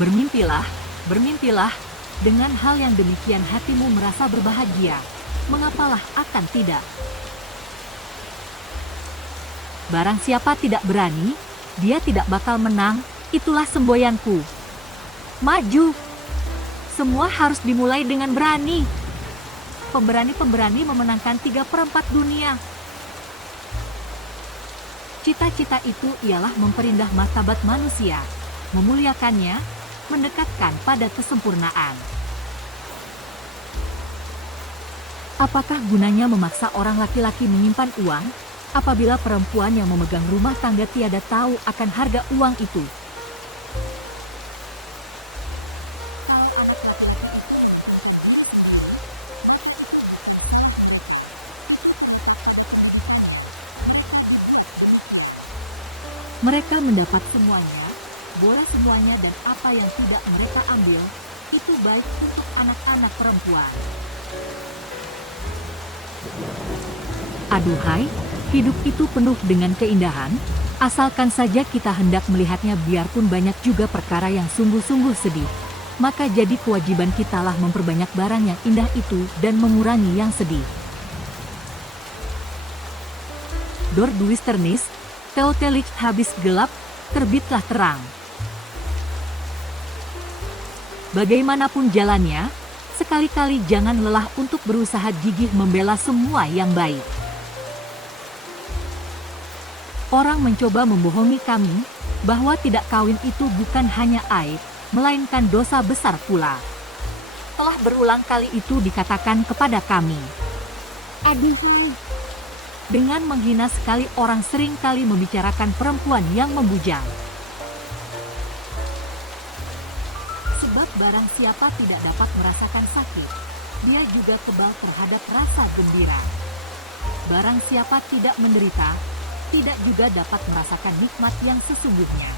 Bermimpilah, bermimpilah, dengan hal yang demikian hatimu merasa berbahagia. Mengapalah akan tidak? Barang siapa tidak berani, dia tidak bakal menang, itulah semboyanku. Maju! Semua harus dimulai dengan berani. Pemberani-pemberani memenangkan 3/4 dunia. Cita-cita itu ialah memperindah martabat manusia, memuliakannya, mendekatkan pada kesempurnaan. Apakah gunanya memaksa orang laki-laki menyimpan uang, apabila perempuan yang memegang rumah tangga tiada tahu akan harga uang itu? Mereka mendapat semuanya, boleh semuanya, dan apa yang tidak mereka ambil, itu baik untuk anak-anak perempuan. Aduhai, hidup itu penuh dengan keindahan, asalkan saja kita hendak melihatnya. Biarpun banyak juga perkara yang sungguh-sungguh sedih, maka jadi kewajiban kitalah memperbanyak barang yang indah itu dan mengurangi yang sedih. Door duisternis, Teotelik habis gelap, terbitlah terang. Bagaimanapun jalannya, sekali-kali jangan lelah untuk berusaha gigih membela semua yang baik. Orang mencoba membohongi kami, bahwa tidak kawin itu bukan hanya aib, melainkan dosa besar pula. Telah berulang kali itu dikatakan kepada kami. Aduh, dengan menghina sekali orang sering kali membicarakan perempuan yang membujang. Sebab barang siapa tidak dapat merasakan sakit, dia juga kebal terhadap rasa gembira. Barang siapa tidak menderita, tidak juga dapat merasakan nikmat yang sesungguhnya.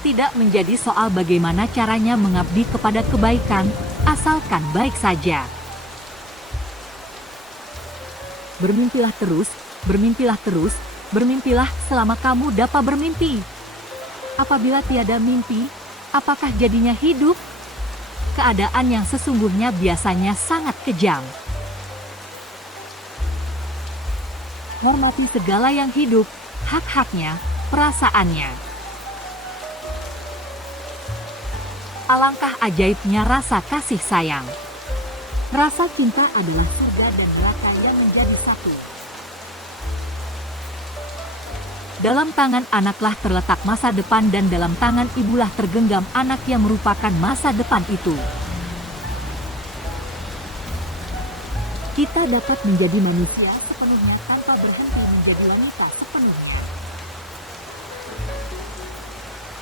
Tidak menjadi soal bagaimana caranya mengabdi kepada kebaikan, asalkan baik saja. Bermimpilah terus, bermimpilah terus, bermimpilah selama kamu dapat bermimpi. Apabila tiada mimpi, apakah jadinya hidup? Keadaan yang sesungguhnya biasanya sangat kejam. Hormati segala yang hidup, hak-haknya, perasaannya. Alangkah ajaibnya rasa kasih sayang. Rasa cinta adalah surga dan neraka yang menjadi satu. Dalam tangan anaklah terletak masa depan, dan dalam tangan ibulah tergenggam anak yang merupakan masa depan itu. Kita dapat menjadi manusia sepenuhnya tanpa berhenti menjadi wanita sepenuhnya.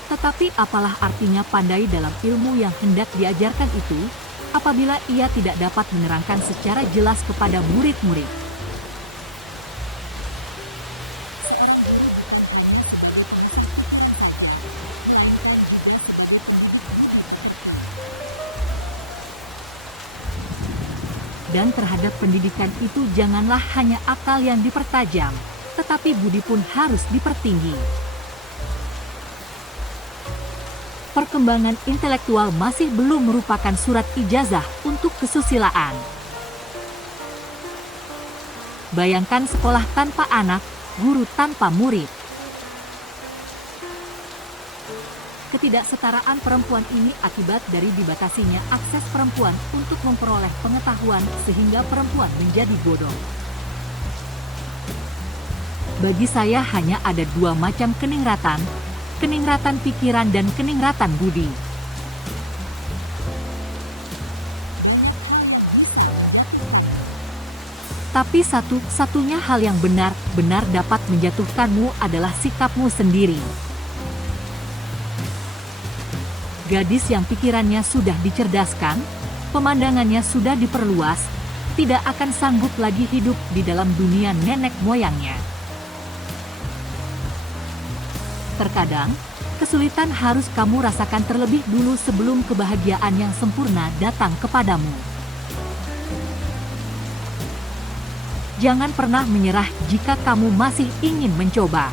Tetapi apalah artinya pandai dalam ilmu yang hendak diajarkan itu, apabila ia tidak dapat menerangkan secara jelas kepada murid-murid. Dan terhadap pendidikan itu janganlah hanya akal yang dipertajam, tetapi budi pun harus dipertinggi. Perkembangan intelektual masih belum merupakan surat ijazah untuk kesusilaan. Bayangkan sekolah tanpa anak, guru tanpa murid. Ketidaksetaraan perempuan ini akibat dari dibatasinya akses perempuan untuk memperoleh pengetahuan, sehingga perempuan menjadi bodoh. Bagi saya hanya ada dua macam keningratan, keningratan pikiran dan keningratan budi. Tapi satu-satunya hal yang benar-benar dapat menjatuhkanmu adalah sikapmu sendiri. Gadis yang pikirannya sudah dicerdaskan, pemandangannya sudah diperluas, tidak akan sanggup lagi hidup di dalam dunia nenek moyangnya. Terkadang, kesulitan harus kamu rasakan terlebih dulu sebelum kebahagiaan yang sempurna datang kepadamu. Jangan pernah menyerah jika kamu masih ingin mencoba.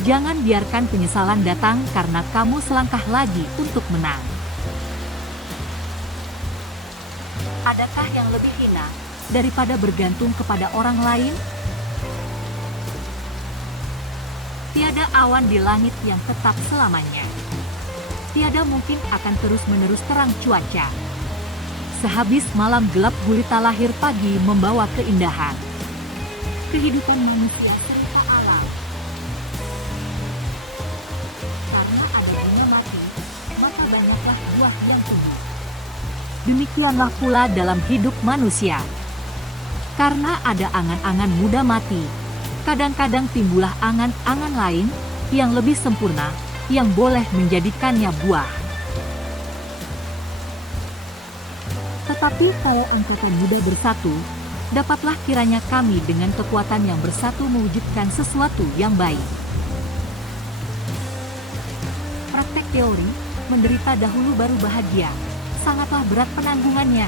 Jangan biarkan penyesalan datang karena kamu selangkah lagi untuk menang. Adakah yang lebih hina daripada bergantung kepada orang lain? Tiada awan di langit yang tetap selamanya. Tiada mungkin akan terus-menerus terang cuaca. Sehabis malam gelap gulita lahir pagi membawa keindahan. Kehidupan manusia serta alam. Karena ada bunga mati, maka banyaklah buah yang tumbuh. Demikianlah pula dalam hidup manusia. Karena ada angan-angan muda mati, kadang-kadang timbullah angan-angan lain yang lebih sempurna, yang boleh menjadikannya buah. Tetapi kalau angkatan muda bersatu, dapatlah kiranya kami dengan kekuatan yang bersatu mewujudkan sesuatu yang baik. Praktek teori, menderita dahulu baru bahagia, sangatlah berat penanggungannya.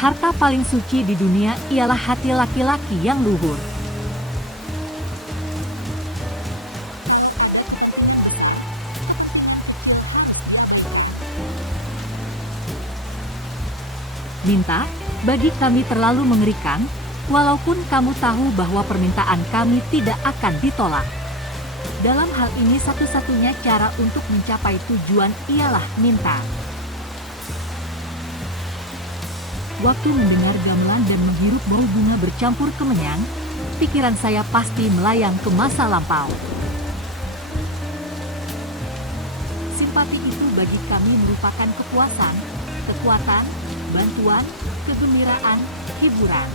Harta paling suci di dunia ialah hati laki-laki yang luhur. Minta, bagi kami terlalu mengerikan, walaupun kamu tahu bahwa permintaan kami tidak akan ditolak. Dalam hal ini satu-satunya cara untuk mencapai tujuan ialah minta. Waktu mendengar gamelan dan menghirup bau bunga bercampur kemenyan, pikiran saya pasti melayang ke masa lampau. Simpati itu bagi kami merupakan kepuasan, kekuatan, bantuan, kegembiraan, hiburan.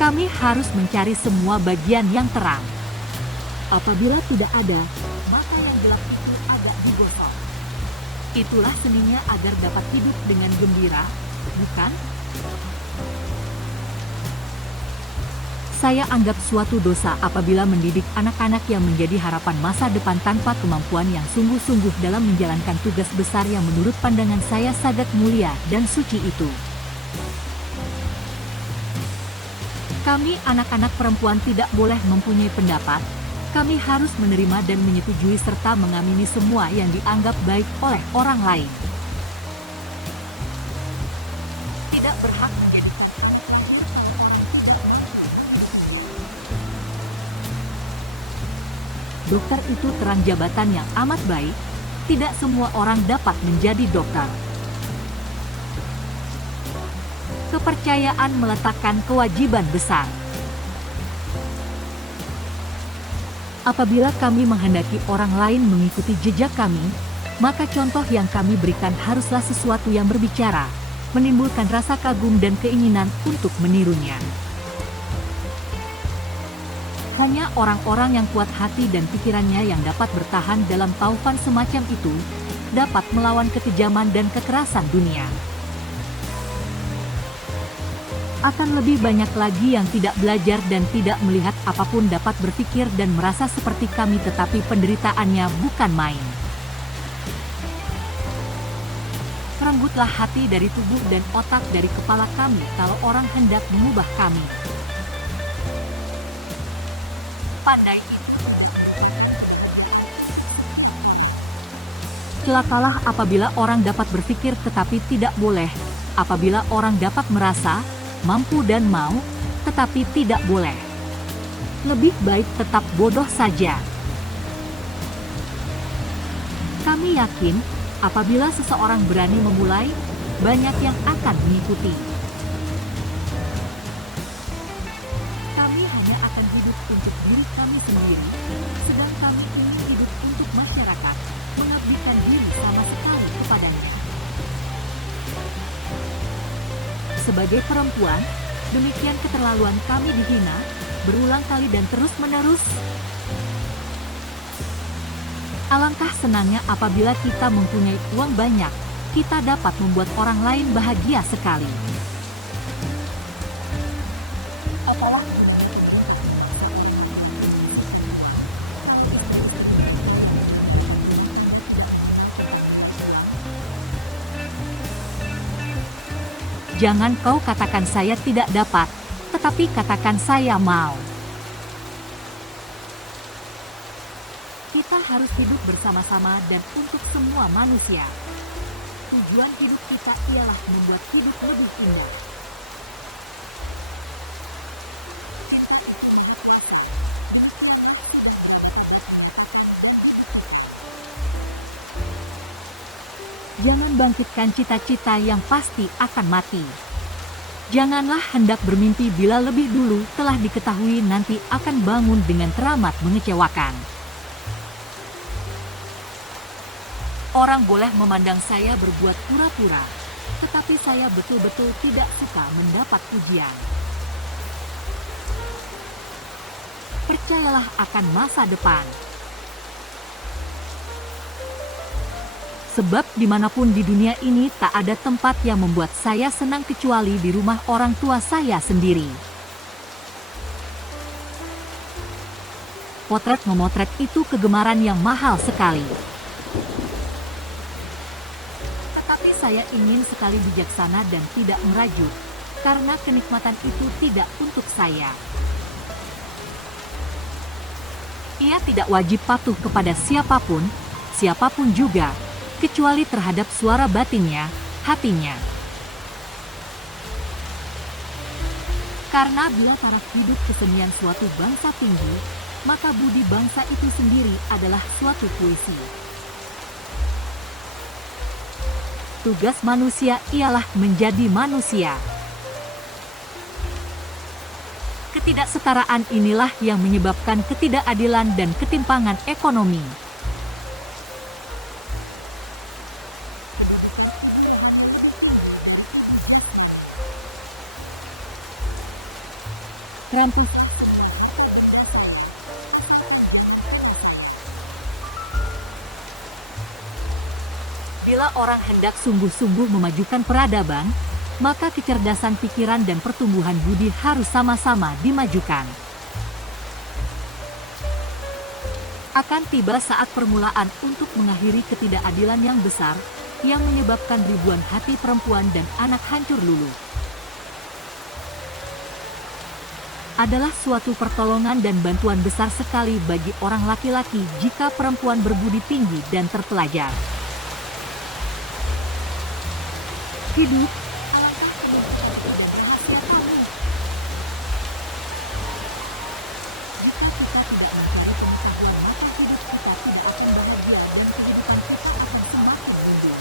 Kami harus mencari semua bagian yang terang. Apabila tidak ada, maka yang gelap itu agak digosok. Itulah seninya agar dapat hidup dengan gembira, bukan? Saya anggap suatu dosa apabila mendidik anak-anak yang menjadi harapan masa depan tanpa kemampuan yang sungguh-sungguh dalam menjalankan tugas besar yang menurut pandangan saya sangat mulia dan suci itu. Kami anak-anak perempuan tidak boleh mempunyai pendapat, kami harus menerima dan menyetujui serta mengamini semua yang dianggap baik oleh orang lain. Tidak berhak menjadikan dokter itu terang jabatan yang amat baik, tidak semua orang dapat menjadi dokter. Kepercayaan meletakkan kewajiban besar. Apabila kami menghendaki orang lain mengikuti jejak kami, maka contoh yang kami berikan haruslah sesuatu yang berbicara, menimbulkan rasa kagum dan keinginan untuk menirunya. Hanya orang-orang yang kuat hati dan pikirannya yang dapat bertahan dalam taufan semacam itu, dapat melawan kekejaman dan kekerasan dunia. Akan lebih banyak lagi yang tidak belajar dan tidak melihat apapun dapat berpikir dan merasa seperti kami tetapi penderitaannya bukan main. Renggutlah hati dari tubuh dan otak dari kepala kami kalau orang hendak mengubah kami. Pandai itu. Celakalah apabila orang dapat berpikir tetapi tidak boleh, apabila orang dapat merasa, mampu dan mau, tetapi tidak boleh. Lebih baik tetap bodoh saja. Kami yakin, apabila seseorang berani memulai, banyak yang akan mengikuti. Kami hanya akan hidup untuk diri kami sendiri, sedang kami ingin hidup untuk masyarakat, mengabdikan diri sama sekali kepadanya. Sebagai perempuan, demikian keterlaluan kami dihina, berulang kali dan terus-menerus. Alangkah senangnya apabila kita mempunyai uang banyak, kita dapat membuat orang lain bahagia sekali. Jangan kau katakan saya tidak dapat, tetapi katakan saya mau. Kita harus hidup bersama-sama dan untuk semua manusia. Tujuan hidup kita ialah membuat hidup lebih indah. Jangan bangkitkan cita-cita yang pasti akan mati. Janganlah hendak bermimpi bila lebih dulu telah diketahui nanti akan bangun dengan teramat mengecewakan. Orang boleh memandang saya berbuat pura-pura, tetapi saya betul-betul tidak suka mendapat pujian. Percayalah akan masa depan. Sebab dimanapun di dunia ini tak ada tempat yang membuat saya senang kecuali di rumah orang tua saya sendiri. Potret memotret itu kegemaran yang mahal sekali. Tetapi saya ingin sekali bijaksana dan tidak merajut, karena kenikmatan itu tidak untuk saya. Ia tidak wajib patuh kepada siapapun juga, kecuali terhadap suara batinnya, hatinya. Karena bila taraf hidup kesenian suatu bangsa tinggi, maka budi bangsa itu sendiri adalah suatu puisi. Tugas manusia ialah menjadi manusia. Ketidaksetaraan inilah yang menyebabkan ketidakadilan dan ketimpangan ekonomi. Krampus. Bila orang hendak sungguh-sungguh memajukan peradaban, maka kecerdasan pikiran dan pertumbuhan budi harus sama-sama dimajukan. Akan tiba saat permulaan untuk mengakhiri ketidakadilan yang besar, yang menyebabkan ribuan hati perempuan dan anak hancur luluh. Adalah suatu pertolongan dan bantuan besar sekali bagi orang laki-laki jika perempuan berbudi tinggi dan terpelajar. Hidup, alangkah kemuliaan dan rahasia kami. Jika kita tidak mencari pengetahuan, maka hidup kita tidak akan bahagia dan kehidupan kita akan semakin mundur.